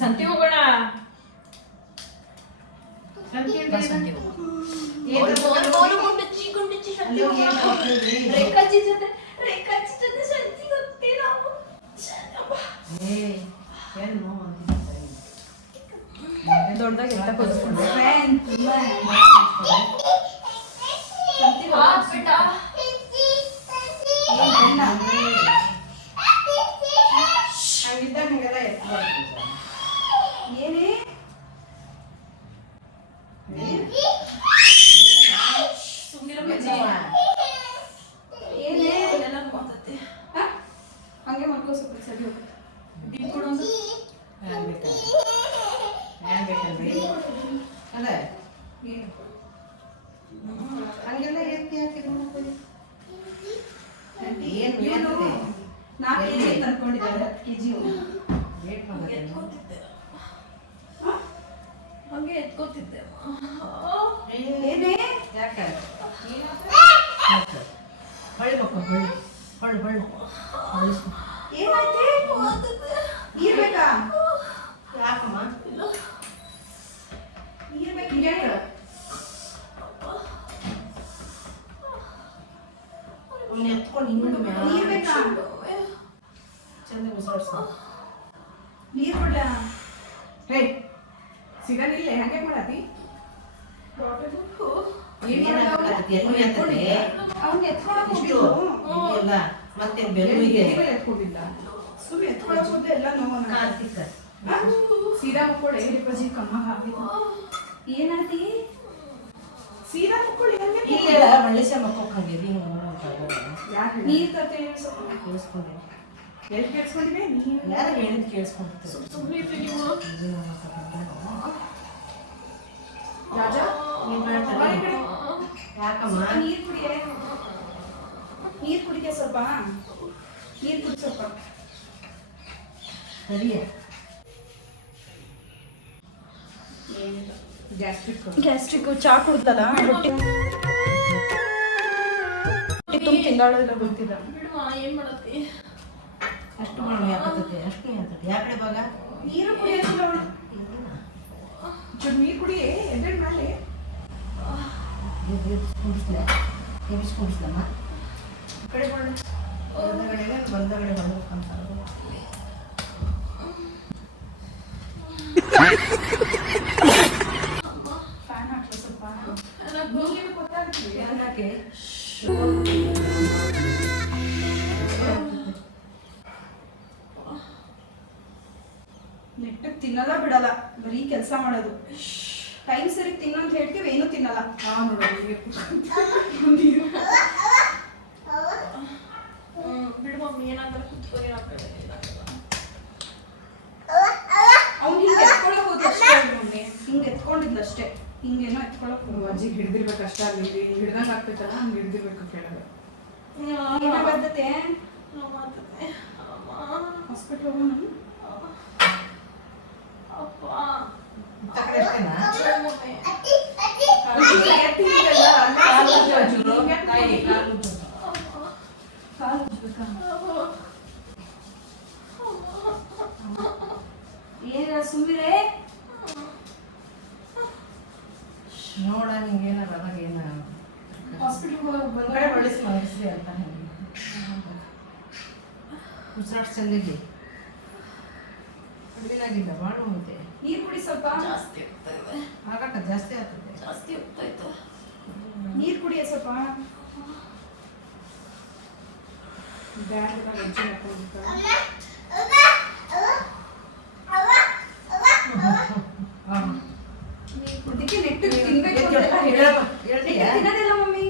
ಸಂತಿ ಹೋಗೋಣ. ರೇಖಾಜಿ ಜೊತೆ ಸಂತಿ ಹೋಗ್ತೀವಿ ನಾವು. ದೊಡ್ಡದಾಗಿ ಎತ್ತಕ್ಕೆ ಹೋಗ್ಕೊಂಡು ಏನೇ ಹಂಗೆ ಮಾಡ್ಕೋ ಸ್ವಲ್ಪ ಸರಿ ಹೋಗುತ್ತೆ. ಹಂಗೆಲ್ಲ ಎತ್ತಿ ಹಾಕಿದ್ರು ನಾಲ್ಕು ಕೆಜಿ ತಂದ್ಕೊಂಡಿದ್ದಾರೆ. 10 ಕೆಜಿ ಹಂಗೆ ಎತ್ಕೋತಿದ್ದೆ. ಏನೇ ಯಾಕೆ ಹೊಳ್ಳಿ ಮಕ್ಕ ಹೊಳ್ಳಿ ಏನಾಯ್ತು? ನೀರ್ ಬೇಕಾ? ಯಾಕಮ್ಮ ನೀರ್ ಬೇಕು? ಅವ್ನು ಎತ್ಕೊಂಡು ಹಿಂಡು ನೀರ್ ಬೇಕಾ? ಚಂದ ಉಸಿರಾಡ್ಸ. ನೀರ್ ಕೊಡ್ಲ? ಹೇ ಸಿಗಲಿಲ್ಲ ಹಂಗೆ ಮಾಡತಿ. ಅವ್ನು ಎತ್ಕೊಳಕ್ ಇಷ್ಟು ಹೋಗಿದ್ದು. ಎಲ್ಲ ಮತ್ತೆ ಬೆನ್ನಿಗೆ ಎತ್ಕೊಂಡಿಲ್ಲ. ಸುಮ್ಮನೆ ಎತ್ಕೊಳಕ್ ಹೋದೆ ಎಲ್ಲ ನೋವು ಕಾರ್ತಿಕ ಸೀದಾ ಮುಕ್ಕೊಡೆ. ಬಜಿ ಕಮ್ಮ ಹಾಕಿದ್ದು. ಏನಾಯ್ತಿ? ಸೀದಾ ಮುಕ್ಕೊಳ್ಳಿ ಹಂಗೆ. ಇಲ್ಲ ಮಳ್ಳಿಸ ಮಕ್ಕೋಕಂಗಿರಿ ಯಾರು ನೀರ್ ತರ್ತೇನೆ ಸ್ವಲ್ಪ. ಕೇಳಿಸ್ಕೊಂಡೆ. ಎಲ್ಲಿ ಕೇಳಿಸ್ಕೊಂಡಿದೆ ನೀನು? ಯಾರು ಹೇಳಿದ್ ಕೇಳಿಸ್ಕೊಂಡಿರ್ತಾರೆ. ಸುಮ್ಮನೆ ಇರ್ರಿ ನೀವು. ರಾಜಾ ನೀನ್ ಮಾಡ್ತಾರೆ. ಯಾಕಮ್ಮ ನೀರ್ ಕುಡಿಯೇ. ನೀರ್ ಕುಡಿಕೆ ಸ್ವಲ್ಪ. ನೀರ್ ಕುಡಿ ಸ್ವಲ್ಪ. ಸರಿಯ ಗ್ಯಾಸ್ಟ್ರಿಕ್ ಚಾ ಕುಡ್ದಲ್ಲ ಹೊಟ್ಟೆ ತುಂಬ ತಿಂದಾಳೋದಿಲ್ಲ ಗೊತ್ತಿಲ್ಲ. ಏನ್ ಮಾಡತ್ತಿ? ಅಷ್ಟು ಮಾಡಿ ಯಾಕತ್ತೈತೆ ಅಷ್ಟು ಯಾಕತ್ತೆ ಯಾಕಡೆ ಭಾಗ ನೀರು ಕುಡಿಯೋದಿಲ್ಲ ಅವಳು. ಚೂರು ನೀರು ಕುಡಿ ಎದ್ದೇಳ ಮೇಲೆ. ಎಬ್ಬಿಸ್ಕೊಂಡಿಸ್ಲಮ್ಮ ಕಡೆ ಮಾಡು. ಬಂದಗಡೆ ಮಾಡ್ಬೇಕಂತ ಫ್ಯಾನ್ ಹಾಕ್ಲ ಸ್ವಲ್ಪ. ನೀನು ಗೊತ್ತಾಗ್ತದೆ ಯಾಕೆ ನೆಟ್ಟಗ್ ತಿನ್ನಲ್ಲ ಬಿಡಲ್ಲ, ಬರೀ ಕೆಲಸ ಮಾಡೋದು. ಟೈಮ್ ಸರಿ ತಿನ್ನು ಅಂತ ಹೇಳ್ತೀವಿ, ಏನು ತಿನ್ನಲ್ಲ. ಬಿಡು ಮಮ್ಮಿ, ಏನಾಗಲ್ಲ, ಕುತ್ಕೋರಿ. ಅವ್ನು ಹಿಂಗೆ ಎತ್ಕೊಳಕ್ ಹೋದ ಅಷ್ಟೇ ಮಮ್ಮಿ, ಹಿಂಗೆ ಎತ್ಕೊಂಡಿದ್ಲ ಅಷ್ಟೇ. ಹಿಂಗೇನೋ ಎತ್ಕೊಳಕ್ ಹೋದ. ಅಜ್ಜಿಗೆ ಹಿಡ್ದಿರ್ಬೇಕು ಅಷ್ಟ. ಅಲ್ಲಿ ಹಿಡ್ದಂಗೆ ಆಗ್ತೈತಲ್ಲ ಹಂಗೆ ಹಿಡ್ದಿರ್ಬೇಕು ಕೆಳಗೆ. ಏನಾಗತ್ತೆ? ಹಾಸ್ಪಿಟ್ಲ್ ಹೋಗೋಣ. ಏನ ಸುಮ್ಮಿರೆ ನೋಡ ನಿಂಗೇನಾರ ಅದಾಗ ಏನ ಹಾಸ್ಪಿಟ್ಲ್ ಹೊರಗಡೆ ಹೊಳಿಸಿ ಮಲಗಿಸ್ರಿ ಅಂತ ಉಸಿರಾಟ ಚಂದಿಗೆ ಕಡಿಮೆನಾಗಿಲ್ಲ ಬಾಳು ಮುಂದೆ ನೀರು ಕುಡಿ ಸ್ವಲ್ಪ. ಜಾಸ್ತಿ ಹೋಗ್ತಾ ಇದೆ. ಆಗಾಕ ಜಾಸ್ತಿ ಆಗ್ತದೆ. ಜಾಸ್ತಿ ಹೋಗ್ತಾ ಇತ್ತು. ನೀರು ಕುಡಿಯ ಸ್ವಲ್ಪ. ಬ್ಯಾಗ್ ಹೆಜ್ಜೆ ಹಾಕೊಂಡು ಅದಕ್ಕೆ ನೆಟ್ಟು ತಿನ್ಬೇಕು ಅಂತೆಲ್ಲ ಹೇಳ್ತೀಯ? ತಿನ್ನೋದಿಲ್ಲ ಮಮ್ಮಿ.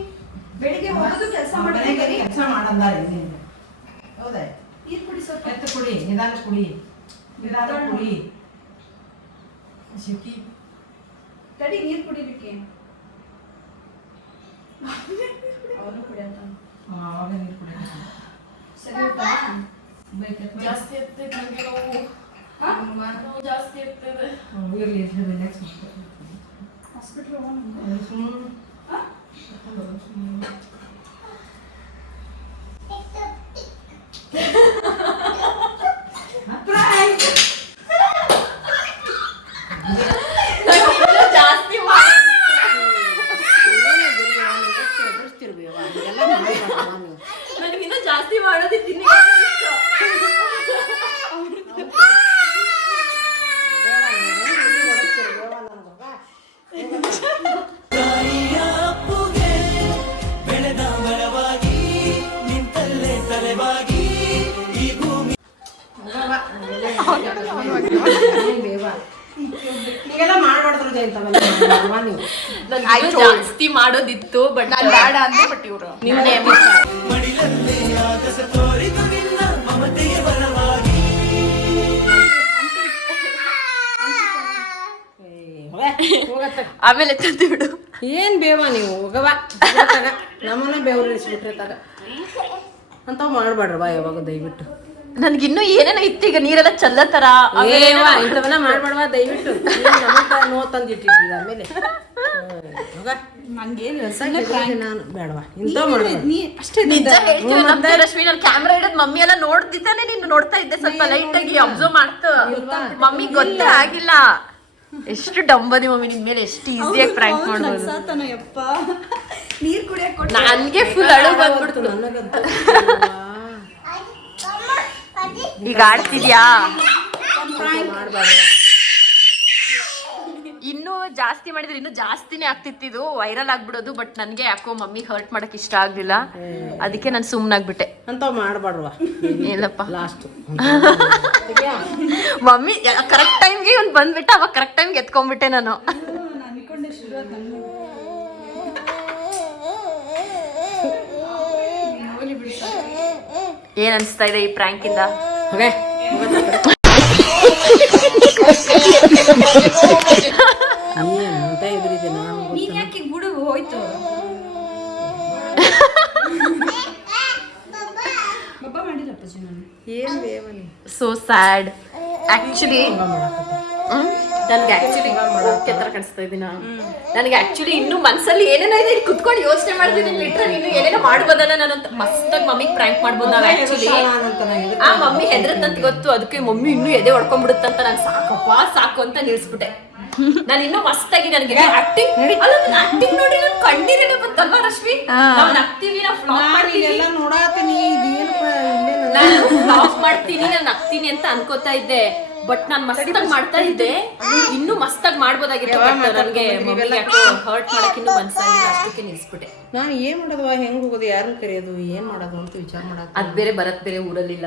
ಬೆಳಿಗ್ಗೆ ಹೋಗೋದು ಕೆಲಸ ಮಾಡೋದು. ಕೆಲಸ ಮಾಡಂದಾರೆ ಹೌದಾ? ನೀರು ಕುಡಿ ಸ್ವಲ್ಪ. ಎತ್ತು ಕುಡಿ, ನಿಧಾನ ಕುಡಿ, ನಿಧಾನ ಕುಡಿ. ಶಿಕಿ ತಡಿ, ನೀರು ಕುಡಿಲಿಕ್ಕೆ ಅವನು ಕುಡಿಯಂತ. ಆವಾಗ ನೀರು ಕುಡಿ. ಸರಿ ಹೋಗ್ತಾ? ಜಾಸ್ತಿ ಇರ್ತೈತೆ ನನಗೆ ನೋವು. ನೋವು ಜಾಸ್ತಿ ಇರ್ತದೆ. ಇರಲಿ ರಿಲ್ಯಾಕ್ಸ್ ಮಾಡ್ಕೊ. ಹಾಸ್ಪಿಟ್ಲ್ ಈಗೆಲ್ಲ ಮಾಡ್ಬಾರ್ದ್ರು ಜಯಂತಮ್ಮ ನೀವು. ಜಾಸ್ತಿ ಮಾಡೋದಿತ್ತು ಬಟ್ ನಾನು ಬೇಡ ಅಂದೆ ಬಟ್ ಇವ್ರು ಆಮೇಲೆ ತಂದು ಬಿಡು. ಏನ್ ಬೇವ ನೀವು ಹೋಗವ ನಮ್ಮನ್ನ ಬೇವ್ರು ಇಳಿಸ್ಬಿಟ್ರೆ ತಗ ಅಂತಾವ್ ಮಾಡ್ಬೇಡ್ರವ ಯಾವಾಗ ದಯವಿಟ್ಟು. ನನ್ಗಿನ್ನು ಏನೇನೋ ಇತ್ತು ಈಗ ನೀರೆಲ್ಲ ಚಲ್ಲತರ ಇಂಥವೆಲ್ಲ ಮಾಡ್ಬೇಡವಾ ದಯವಿಟ್ಟು. ನೋ ತಂದಿಟ್ಟಿಟ್ಟಿದ ಆಮೇಲೆ ನಾನು ಬೇಡವಾ ಇಂಥವ್ ಮಾಡ್ಬೇಡ. ನಿಜ ಹೇಳ್ತೀವಿ ನಮ್ದೇ ರಶ್ಮಿ. ನಾನು ಕ್ಯಾಮ್ರಾ ಹಿಡಿದ್ ಮಮ್ಮಿ ಎಲ್ಲ ನೋಡ್ದಿದ್ದಾನೆ ನೀನು ನೋಡ್ತಾ ಇದ್ದೆ ಸ್ವಲ್ಪ ಲೈಟ್ ಆಗಿ ಅಬ್ಸರ್ವ್ ಮಾಡ್ತು. ಮಮ್ಮಿ ಗೊತ್ತೇ ಆಗಿಲ್ಲ. ಎಷ್ಟು ಡಂಬದಿ ಮಮ್ಮಿ ನಿನ್ ಮೇಲೆ ಎಷ್ಟು ಈಸಿಯಾಗಿ ಪ್ರ್ಯಾಂಕ್ ಮಾಡ್ಬೋದು. ನೀರ್ ಕುಡಿಯಕ್ ನನ್ಗೆ ಫುಲ್ ಅಳು ಬಂದ್ಬಿಡ್ತು. ನನಗಂತೂ ಈಗ ಆಡ್ತಿದ್ಯಾ? ಇನ್ನು ಜಾಸ್ತಿ ಮಾಡಿದ್ರೆ ಇನ್ನು ಜಾಸ್ತಿನೇ ಆಗ್ತಿತ್ತು, ವೈರಲ್ ಆಗ್ಬಿಡೋದು. ಬಟ್ ನನ್ಗೆ ಯಾಕೋ ಮಮ್ಮಿ ಹರ್ಟ್ ಮಾಡಕ್ ಇಷ್ಟ ಆಗ್ಲಿಲ್ಲ, ಅದಕ್ಕೆ ನಾನು ಸುಮ್ನಾಗ್ಬಿಟ್ಟೆ. ಅಂತಾವ್ ಮಾಡ್ಬಾರ್ವಾ ಇಲ್ಲಪ್ಪ. ಲಾಸ್ಟ್ ಮಮ್ಮಿ ಕರೆಕ್ಟ್ ಟೈಮ್ಗೆ ಒಂದ್ ಬಂದ್ಬಿಟ್ಟೆ, ಅವಾಗ ಕರೆಕ್ಟ್ ಟೈಮ್ಗೆ ಎತ್ಕೊಂಡ್ಬಿಟ್ಟೆ ನಾನು. ಏನ್ ಅನ್ಸ್ತಾ ಇದೆ ಈ ಪ್ರ್ಯಾಂಕ್ ಇಂದ? ಅಂತ ಇದ್ರಿದೆ ನಾನು ನೀನ್ ಯಾಕೆ ಬಿಡು ಹೋಯ್ತು. ಬಬ್ಬ ಮಾಡಿಲ್ಲ ಅಪ್ಪಾಜಿ ನಾನು. ಏನ್ ಬೇವನಿ ಸೋ ಸ್ಯಾಡ್ ಆಕ್ಚುಲಿ. ನನ್ಗೆ ಆಕ್ಚುಲಿ ಓಕೆ ತರ ಕಾಣಿಸ್ತಾ ಇದೀನ. ನನಗೆ ಆಕ್ಚುಲಿ ಇನ್ನು ಮನ್ಸಲ್ಲಿ ಏನೇನೋ ಇದೆ, ಕುತ್ಕೊಂಡು ಯೋಚನೆ ಮಾಡ್ತೀನಿ. ಲಿಟ್ರಲ್ ಇನ್ನು ಏನೇನೋ ಮಾಡ್ಬೋದಲ್ಲ ನಾನು. ಮಸ್ತಾಗಿ ಮಮ್ಮಿಗೆ ಪ್ರ್ಯಾಂಕ್ ಮಾಡ್ಬೋದು ನಾವು ಆಕ್ಚುಲಿ. ಆ ಮಮ್ಮಿ ಹೆದರತ್ತಂತ ಗೊತ್ತು, ಅದಕ್ಕೆ ಮಮ್ಮಿ ಇನ್ನೂ ಎದೆ ಹೊಡ್ಕೊಂಡ್ಬಿಡುತ್ತಂತ ನಾನು ಸಾಕಪ್ಪ ಸಾಕು ಅಂತ ನಿಲ್ಸ್ಬಿಟ್ಟೆ. ನಾನು ಇನ್ನೂ ಮಸ್ತಾಗಿ ನನಗೆ ಆಕ್ಟಿಂಗ್ ಆಕ್ಟಿಂಗ್ ನೋಡಿ ನಾನು ಕಣ್ಣೀರೇನ ಬಂತಲ್ವಾ ರಶ್ಮಿ? ನಾವು ನಗ್ತೀವಿ, ನಾವು ಫ್ಲಾಪ್ ಮಾಡ್ತೀವಿ, ನೋಡಾತೀನಿ ನಾನು ಫ್ಲಾಪ್ ಮಾಡ್ತೀನಿ, ನಾನು ನಗ್ತೀನಿ ಅಂತ ಅನ್ಕೋತಾ ಇದ್ದೆ. ಬಟ್ ನಾನ್ ಮಸ್ತಾಗಿ ಮಾಡ್ತಾ ಇದ್ದೆ, ಇನ್ನೂ ಮಸ್ತಾಗಿ ಮಾಡ್ಬೋದಾಗಿತ್ತು. ನನಗೆ ಹರ್ಟ್ ಮಾಡಕ್ ಇನ್ನೂ ಮನ್ಸಾಗಿಲ್ಲ, ಅಷ್ಟಕ್ಕೆ ನಿಲ್ಸ್ಬಿಟ್ಟೆ. ನಾನು ಏನ್ ಮಾಡೋದು, ಹೆಂಗ್ ಹೋಗೋದು, ಯಾರನ್ನ ಕರೆಯೋದು, ಏನ್ ಮಾಡೋದು ಅಂತ ವಿಚಾರ ಮಾಡೋದು. ಅದ್ ಬೇರೆ ಬರತ್ ಬೇರೆ ಊರಲ್ಲಿಲ್ಲ.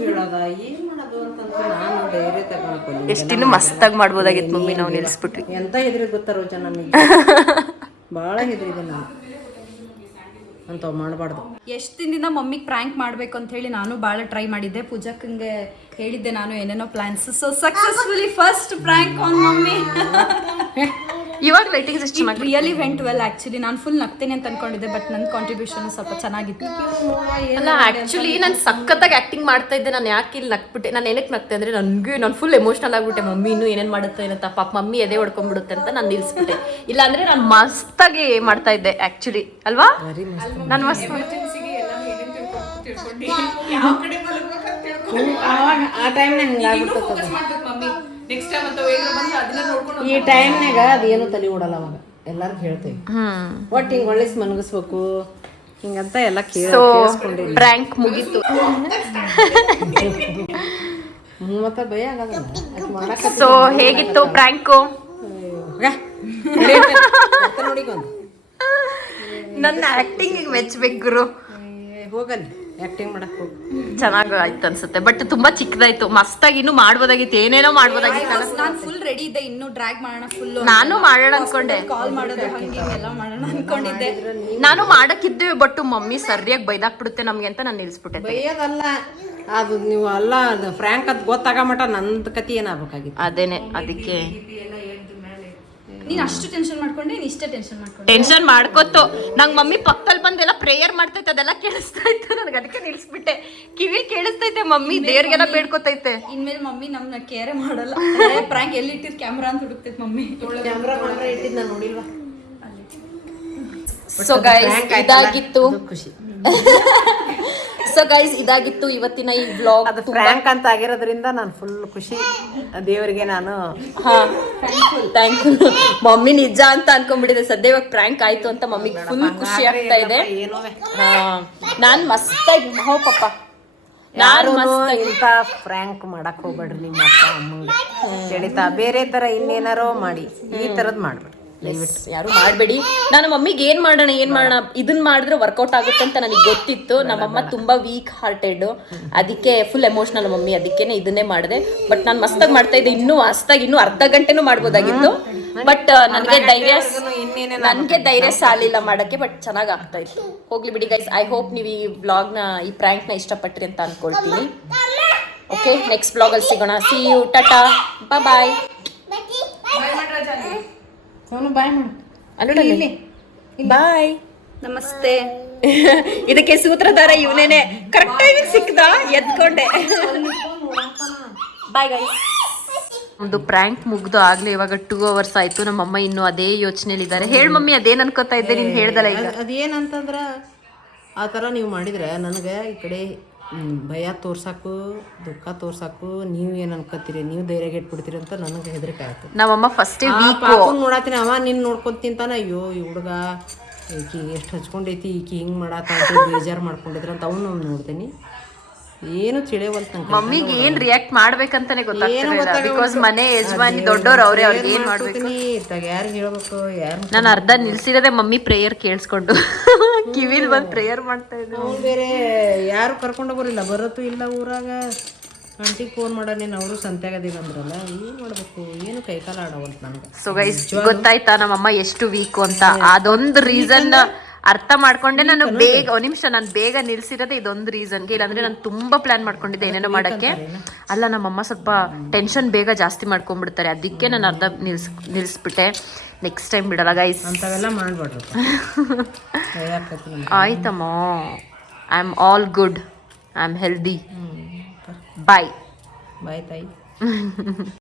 ಹೇಳೋದ ಏನ್ ಮಾಡೋದು ಅಂತಂದ್ರೆ ನಾನು ಧೈರ್ಯ ತಗೊಳಕ್ ಎಷ್ಟಿನ್ನು ಮಸ್ತಾಗಿ ಮಾಡ್ಬೋದಾಗಿತ್ತು ಮಮ್ಮಿ, ನಾವು ನಿಲ್ಸ್ಬಿಟ್ವಿ. ಎಂತ ಹೆದ್ರಿ ಗೊತ್ತಾ ರೋಜ, ನನಗೆ ಭಾಳ ಹೆದ್ರಿದೆ ನಾನು. ಅಂಥವು ಮಾಡಬಾರ್ದು. ಎಷ್ಟು ದಿನದಿಂದ ಮಮ್ಮಿಗೆ ಪ್ರ್ಯಾಂಕ್ ಮಾಡಬೇಕು ಅಂತ ಹೇಳಿ ನಾನು ಭಾಳ ಟ್ರೈ ಮಾಡಿದ್ದೆ. ಪೂಜಾಕ್ಕಂಗೆ ಹೇಳಿದ್ದೆ ನಾನು ಏನೇನೋ plans. So successfully first prank on mummy. ಇವಾಗ ಲೈಟಿಂಗ್ಸ್ ಎಷ್ಟು ಚೆನ್ನಾಗಿ ರಿಯಲಿ ವೆಂಟ್ ವೆಲ್. ಆಕ್ಚುಲಿ ನಾನು ಫುಲ್ ನಗ್ತೇನೆ ಅಂತ ಅನ್ಕೊಂಡಿದ್ದೆ, ಬಟ್ ನನ್ನ ಕಾಂಟ್ರಿಬ್ಯೂಷನ್ ಸ್ವಲ್ಪ ಚೆನ್ನಾಗಿತ್ತು. ಅಲ್ಲ ಆಕ್ಚುಲಿ ನಾನು ಸಖತ್ತಾಗಿ ಆಕ್ಟಿಂಗ್ ಮಾಡ್ತಾ ಇದ್ದೆ. ನಾನು ಯಾಕೆ ಇಲ್ಲಿ ನಗ್ಬಿಟ್ಟೆ, ನಾನು ಏನಕ್ಕೆ ನಗ್ತೆ ಅಂದ್ರೆ ನಾನು ಫುಲ್ ಎಮೋಷನಲ್ ಆಗ್ಬಿಟ್ಟೆ. ಮಮ್ಮಿ ಇನ್ನೂ ಏನೇನು ಮಾಡುತ್ತೆ ಏನಂತ, ಪಾಪ ಮಮ್ಮಿ ಎದೆ ಹೊಡ್ಕೊಂಡ್ಬಿಡುತ್ತೆ ಅಂತ ನಾನು ನಿಲ್ಸ್ಬಿಟ್ಟೆ. ಇಲ್ಲ ಅಂದ್ರೆ ನಾನು ಮಸ್ತಾಗಿ ಮಾಡ್ತಾ ಇದ್ದೆ ಆಕ್ಚುಲಿ, ಅಲ್ವಾ? ನಾನು ಮಸ್ತ್ ಆ ಟೈಮ್ನಾಗ ಈ ಟೈಮ್ನಾಗ ಅದೇನು ತಲೆ ಓಡಲ್ಲ. ಅವಾಗ ಎಲ್ಲಾರ್ಗು ಹೇಳ್ತೇವೆ, ಒಟ್ಟು ಹಿಂಗೆ ಒಳ್ಳೆ ಮನಗಿಸ್ಬೇಕು ಹಿಂಗಂತ ಎಲ್ಲ ಕೇಳಿಸ್ಕೊಂಡ್ರಿ. ಪ್ರ್ಯಾಂಕ್ ಮುಗೀತು. ಮತ್ತೆ ಭಯ ಆಗಲ್ಲ. ಸೊ ಹೇಗಿತ್ತು ಪ್ರ್ಯಾಂಕು? ನೋಡಿಗೊಂದು ನನ್ನ ಆಕ್ಟಿಂಗ್ ಮೆಚ್ಚಬೇಕು ಗುರು. ಹೋಗಲ್ಲಿ ಆಕ್ಟಿಂಗ್ ಮಾಡಕ್ ಹೋಗಿ ಚೆನ್ನಾಗಿ ಆಯ್ತು ಅನ್ಸುತ್ತೆ. ಬಟ್ ತುಂಬಾ ಚಿಕ್ಕದಾಯ್ತು, ಮಸ್ತಾಗಿ ಇನ್ನೂ ಮಾಡ್ಬೋದಾಗಿತ್ತು, ಏನೇನೋ ಮಾಡ್ಬೋದಾಗಿತ್ತು. ನಾನು ಫುಲ್ ರೆಡಿ ಇದ್ದೆ, ಇನ್ನೂ ಡ್ರ್ಯಾಗ್ ಮಾಡೋಣ ಫುಲ್. ನಾನು ಮಾಡೋಣ ಅನ್ಕೊಂಡೆ, ಕಾಲ್ ಮಾಡೋದು ಹಂಗೆ ಎಲ್ಲ ಮಾಡೋಣ ಅನ್ಕೊಂಡಿದ್ದೆ. ನಾನು ಮಾಡಕ್ಕಿದ್ದೆ, ಬಟ್ ಮಮ್ಮಿ ಸರಿಯಾಗಿ ಬೈದಾಕ್ಬಿಡುತ್ತೆ ನಮ್ಗೆ ಅಂತ ನಾನು ನಿಲ್ಸ್ಬಿಟ್ಟೆ. ಬೈಯೋದಲ್ಲ ಅದು, ನೀವು ಅಲ್ಲ ಅದು ಫ್ರ್ಯಾಂಕ್ ಅದು ಗೊತ್ತಾಗ ಮಟ ನಂದು ಕತಿ ಏನಾಗಬೇಕಾಗಿತ್ತು. ಅದೇನೆ, ಅದಕ್ಕೆ ನೀನ್ ಅಷ್ಟು ಟೆನ್ಷನ್ ಮಾಡ್ಕೊಂಡೆ, ನೀನ್ ಇಷ್ಟೇ ಟೆನ್ಷನ್ ಮಾಡ್ಕೊಂಡೆ. ಟೆನ್ಷನ್ ಮಾಡ್ಕೋತು. ನಂಗೆ ಮಮ್ಮಿ ಪಕ್ಕದಲ್ಲಿ ಬಂದೆಲ್ಲ ಪ್ರೇಯರ್ ಮಾಡ್ತೈತೆ, ಅದೆಲ್ಲ ಕೇಳಿಸ್ತಾ ಇತ್ತು ನನಗೆ, ಅದಕ್ಕೆ ನಿಲ್ಸ್ಬಿಟ್ಟೆ. ಕಿವಿ ಕೇಳಿಸ್ತೈತೆ, ಮಮ್ಮಿ ದೇವ್ರಿಗೆಲ್ಲ ಬೇಡ್ಕೋತೈತೆ. ಇನ್ಮೇಲೆ ಮಮ್ಮಿ ನಮ್ನ ಕೇರೆ ಮಾಡಲ್ಲ. ಪ್ರ್ಯಾಂಕ್ ಎಲ್ಲಿ ಇಟ್ಟಿರ್ ಕ್ಯಾಮ್ರಾ ಅಂತ ಹುಡುಕ್ತೈತೆ ಮಮ್ಮಿ. ಕ್ಯಾಮ್ರಾ ಇಟ್ಟಿದ್ದು ನಾನು ನೋಡಿಲ್ವಾ. ಸೊ ಗೈಸ್ ಇದಾಗಿತ್ತು, ಖುಷಿ. ಸೊ ಗೈಸ್ ಇದಾಗಿತ್ತು ಇವತ್ತಿನ ಈ ವ್ಲಾಗ್. ಅದು ಫ್ರ್ಯಾಂಕ್ ಅಂತ ಆಗಿರೋದ್ರಿಂದ ನಾನು ಫುಲ್ ಖುಷಿ. ದೇವರಿಗೆ ನಾನು ಥ್ಯಾಂಕ್ ಯು. ಮಮ್ಮಿ ನಿಜ ಅಂತ ಅನ್ಕೊಂಡ್ಬಿಟ್ಟಿದೆ ಸದ್ಯ, ಇವಾಗ ಪ್ರ್ಯಾಂಕ್ ಆಯ್ತು ಅಂತ ಮಮ್ಮಿಗೆ ಫುಲ್ ಖುಷಿ ಆಗ್ತಾ ಇದೆ. ನಾನ್ ಮಸ್ತಾಗಿ ಹೋ ಪಪ್ಪ ಯಾರು ಇಂಥ ಫ್ರ್ಯಾಂಕ್ ಮಾಡಕ್ ಹೋಗ್ಬೇಡ್ರಿ ನಿಮ್ಮ ಅಪ್ಪ ಅಮ್ಮಂಗೆ ತಿಳಿತಾ. ಬೇರೆ ತರ ಇನ್ನೇನಾರೋ ಮಾಡಿ, ಈ ತರದ್ ಮಾಡ್ಬೇಡ್ರಿ ದಯವಿಟ್ಟು. ಯಾರು ಮಾಡಬೇಡಿ. ನಾನು ಮಮ್ಮಿಗೆ ಏನ್ ಮಾಡೋಣ ಇದನ್ನ ಮಾಡಿದ್ರೆ ವರ್ಕೌಟ್ ಆಗುತ್ತೆ ಅಂತ ನನಗೆ ಗೊತ್ತಿತ್ತು. ನಮ್ಮಮ್ಮ ತುಂಬಾ ವೀಕ್ ಹಾರ್ಟೆಡ್, ಅದಕ್ಕೆ ಫುಲ್ ಎಮೋಷನಲ್ ಮಮ್ಮಿ, ಅದಕ್ಕೇನೆ ಇದನ್ನೇ ಮಾಡಿದೆ. ಬಟ್ ನಾನು ಮಸ್ತಾಗಿ ಮಾಡ್ತಾ ಇದ್ದೆ, ಇನ್ನೂ ಅರ್ಧ ಗಂಟೆನೂ ಮಾಡ್ಬೋದಾಗಿತ್ತು. ಬಟ್ ನನಗೆ ಧೈರ್ಯ ಸಾಲಿಲ್ಲ ಮಾಡಕ್ಕೆ. ಬಟ್ ಚೆನ್ನಾಗಿ ಆಗ್ತಾ ಇತ್ತು. ಹೋಗ್ಲಿ ಬಿಡಿ ಗೈಸ್, ಐ ಹೋಪ್ ನೀವು ಈ ವ್ಲಾಗ್ನ, ಈ ಪ್ರಾಂಕ್ನ ಇಷ್ಟಪಟ್ರಿ ಅಂತ ಅನ್ಕೊಳ್ತೀನಿ. ಓಕೆ, ನೆಕ್ಸ್ಟ್ ವ್ಲಾಗಲ್ಲಿ ಸಿಗೋಣ. ಸಿ ಯು, ಟಾಟಾ, ಬಾಯ್. ಸೋನು ಬಾಯ್ ಮಾಡು. ಅಲ್ಲಿ ಬಾಯ್. ನಮಸ್ತೆ. ಇದಕ್ಕೆ ಸೂತ್ರಧಾರ ಇವನೇನೆ. ಕರೆಕ್ಟ್ ಟೈಮಿಗೆ ಸಿಕ್ದ, ಎದ್ಕೊಂಡೆ. Bye guys. ಒಂದು ಪ್ರ್ಯಾಂಕ್ ಮುಗ್ದು ಆಗ್ಲೇ ಇವಾಗ 2 hours ಆಯ್ತು. ನಮ್ಮಮ್ಮ ಇನ್ನೂ ಅದೇ ಯೋಚನೆಲಿದ್ದಾರೆ. ಹೇಳ ಮಮ್ಮಿ, ಅದೇನ್ ಅನ್ಕೋತಾ ಇದ್ದೆ ನೀನ್ ಹೇಳ್ದಲ್ಲ ಈಗ. ಅದೇನಂತಂದ್ರ ಆ ಥರ ನೀವು ಮಾಡಿದ್ರೆ ನನಗೆ ಈ ಕಡೆ ಭಯ ತೋರ್ಸಾಕು, ದುಃಖ ತೋರ್ಸಾಕು ನೀವು ಏನು ಅನ್ಕೋತೀರಿ, ನೀವು ಧೈರ್ಯ ಇಟ್ಬಿಡ್ತೀರಿ ಅಂತ ನನಗೆ ಹೆದರಿಕೆ ಆಯ್ತು. ನಮ್ಮಮ್ಮ ಫಸ್ಟ್ ನೋಡತ್ತೀನಿ, ಅವ ನಿನ್ನ ನೋಡ್ಕೊಂತಿಂತಾನ, ಅಯ್ಯೋ ಈ ಹುಡುಗ ಈಕಿ ಎಷ್ಟು ಹಚ್ಕೊಂಡೈತಿ, ಈಕಿ ಹಿಂಗೆ ಮಾಡತ್ತ ಬೇಜಾರು ಮಾಡ್ಕೊಂಡಿದ್ರ ಅಂತ ಅವನು ನೋಡ್ತೀನಿ. ಏನು ತಿಳಿಯವಲ್ತ ನಂಗೆ. ಮಮ್ಮಿಗೆ ಏನ್ ರಿಯಾಕ್ಟ್ ಮಾಡ್ಬೇಕಂತಾನೆ ಗೊತ್ತಾಗ್ತಿಲ್ಲ. ಬಿಕಾಸ್ ಮನೆ ಯಜಮಾನಿ ದೊಡ್ಡೋರು ಅವ್ರೆ, ಅವ್ರಿಗೆ ಏನ್ ಮಾಡ್ಬೇಕು, ಯಾರಿಗೆ ಹೇಳ್ಬೇಕು, ಯಾರು. ನಾನು ಅರ್ಧ ನಿಲ್ಸಿರೋದೆ ಮಮ್ಮಿ ಪ್ರೇಯರ್ ಕೇಳಿಸ್ಕೊಂಡು. ಕಿವಿಲ್ ಬಂದು ಪ್ರೇಯರ್ ಮಾಡ್ತಾ ಇದ್ದೆ. ಅವ್ನು ಬೇರೆ ಯಾರು ಕರ್ಕೊಂಡು ಬರಿಲ್ಲ, ಬರತ್ತು ಇಲ್ಲ ಊರಾಗ. ಆಂಟಿಗೆ ಫೋನ್ ಮಾಡೇನು, ಅವರು ಸಂತ್ಯಾಗದಿಲ್ಲ ಅಂದ್ರಲ್ಲ, ಏನು ಮಾಡಬೇಕು, ಏನು ಕೈಕಾಲ ಆಡವಲ್ತು ನನಗೆ. ಸೊ ಗೈಸ್, ಗೊತ್ತಾಯ್ತಾ ನಮ್ಮಮ್ಮ ಎಷ್ಟು ವೀಕು ಅಂತ? ಅದೊಂದು ರೀಸನ್ ಅರ್ಥ ಮಾಡ್ಕೊಂಡೆ ನಾನು ಬೇಗ, ಒಂದ್ ನಿಮಿಷ, ನಾನು ಬೇಗ ನಿಲ್ಸಿರೋದೆ ಇದೊಂದು ರೀಸನ್ಗೆ. ಇಲ್ಲಾಂದ್ರೆ ನಾನು ತುಂಬಾ ಪ್ಲಾನ್ ಮಾಡ್ಕೊಂಡಿದ್ದೆ ಏನೇನೋ ಮಾಡಕ್ಕೆ. ಅಲ್ಲ, ನಮ್ಮಮ್ಮ ಸ್ವಲ್ಪ ಟೆನ್ಷನ್ ಬೇಗ ಜಾಸ್ತಿ ಮಾಡ್ಕೊಂಡ್ಬಿಡ್ತಾರೆ, ಅದಕ್ಕೆ ನಾನು ಅರ್ಧ ನಿಲ್ಸ್ಬಿಟ್ಟೆ. ನೆಕ್ಸ್ಟ್ ಟೈಮ್ ಬಿಡಲ್ಲ ಗೈಸ್, ಅಂಥವೆಲ್ಲ ಮಾಡ್ಬೇಡ್ರಿ. ಆಯ್ತಮ್ಮ, I am all good, I am healthy. Bye bye ತಾಯಿ.